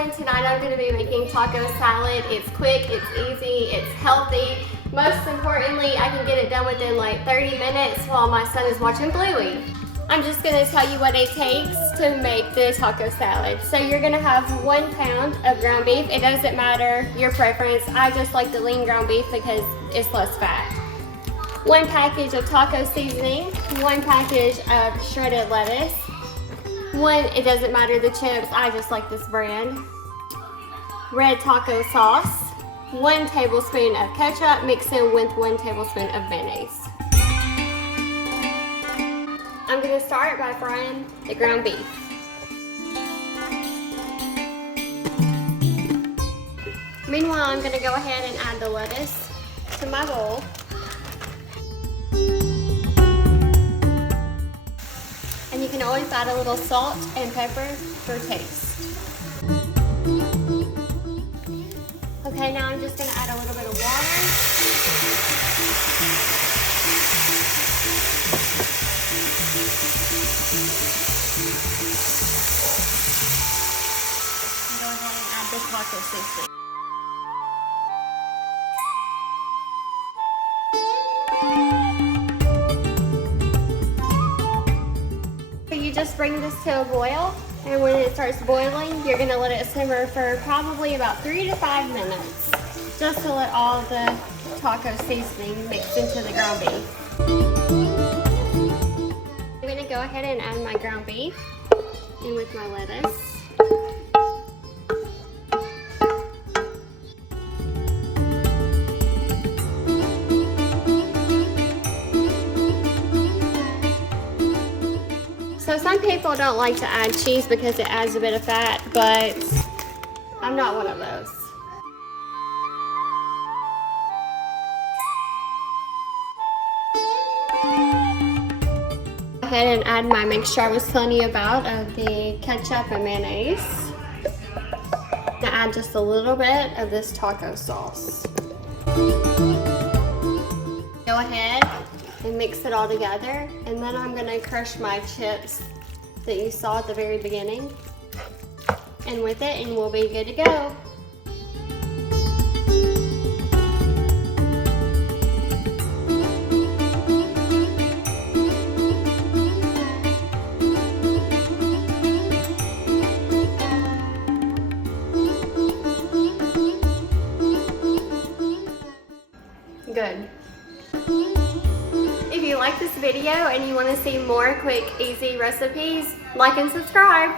everyone, tonight I'm going to be making taco salad. It's quick, it's easy, it's healthy. Most importantly, I can get it done within like 30 minutes while my son is watching Bluey. I'm just going to tell you what it takes to make the taco salad. So you're going to have 1 pound of ground beef. It doesn't matter your preference. I just like the lean ground beef because it's less fat. 1 package of taco seasoning, 1 package of shredded lettuce, it doesn't matter the chips, I just like this brand, red taco sauce, 1 tablespoon of ketchup mixed in with 1 tablespoon of mayonnaise. I'm going to start by frying the ground beef. Meanwhile, I'm going to go ahead and add the lettuce to my bowl. And you can always add a little salt and pepper for taste. Okay, now I'm just going to add a little bit of water. Go ahead and add the taco seasoning. You just bring this to a boil, and when it starts boiling, you're going to let it simmer for probably about 3 to 5 minutes, just to let all the taco seasoning mix into the ground beef. I'm going to go ahead and add my ground beef in with my lettuce. So some people don't like to add cheese because it adds a bit of fat, but I'm not one of those. Go ahead and add my mixture I was telling you about of the ketchup and mayonnaise. I'm gonna add just a little bit of this taco sauce. Go ahead and mix it all together, and then I'm gonna crush my chips that you saw at the very beginning and with it, and we'll be good to go. Good. If you like this video and you want to see more quick, easy recipes, like and subscribe.